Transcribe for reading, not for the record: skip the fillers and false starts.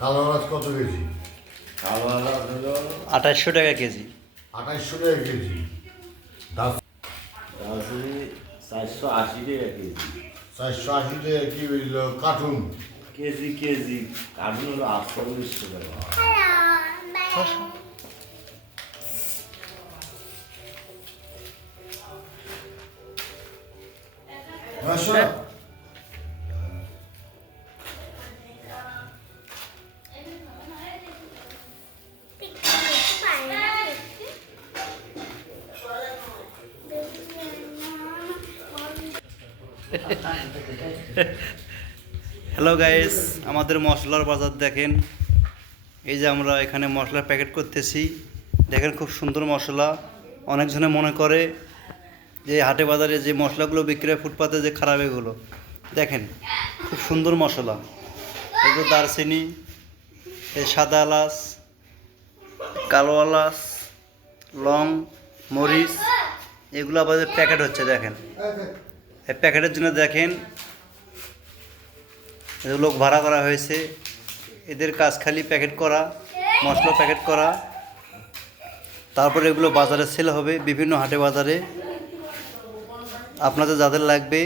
কালো এলাচ কত কেজি? কালো এলাচ হলো 2800 টাকা কেজি। 2800 টাকা কেজি। দারচিনি 480 টাকা কেজি। 480 টাকা কি হইল কার্টুন? কেজি কেজি কার্টুন হলো 48 টাকা। আসো। হ্যালো গাইস, আমাদের মশলার বাজার দেখেন। এই যে আমরা এখানে মশলার প্যাকেট করতেছি। দেখেন খুব সুন্দর মশলা। অনেকজনে মনে করে যে হাটে বাজারে যে মশলাগুলো বিক্রি হয় ফুটপাতে যে খারাপ, এগুলো দেখেন খুব সুন্দর মশলা। এগুলো দারচিনি, এই সাদা এলাচ, কালো এলাচ, লং, মরিচ, এগুলো আবার প্যাকেট হচ্ছে দেখেন। এই প্যাকেটের জন্য দেখেন লোক ভাড়া করা হয়েছে। এদের কাজ খালি প্যাকেট করা, মশলা প্যাকেট করা। তারপরে এগুলো বাজারে সেল হবে বিভিন্ন হাটে বাজারে। আপনাদের যাদের লাগবে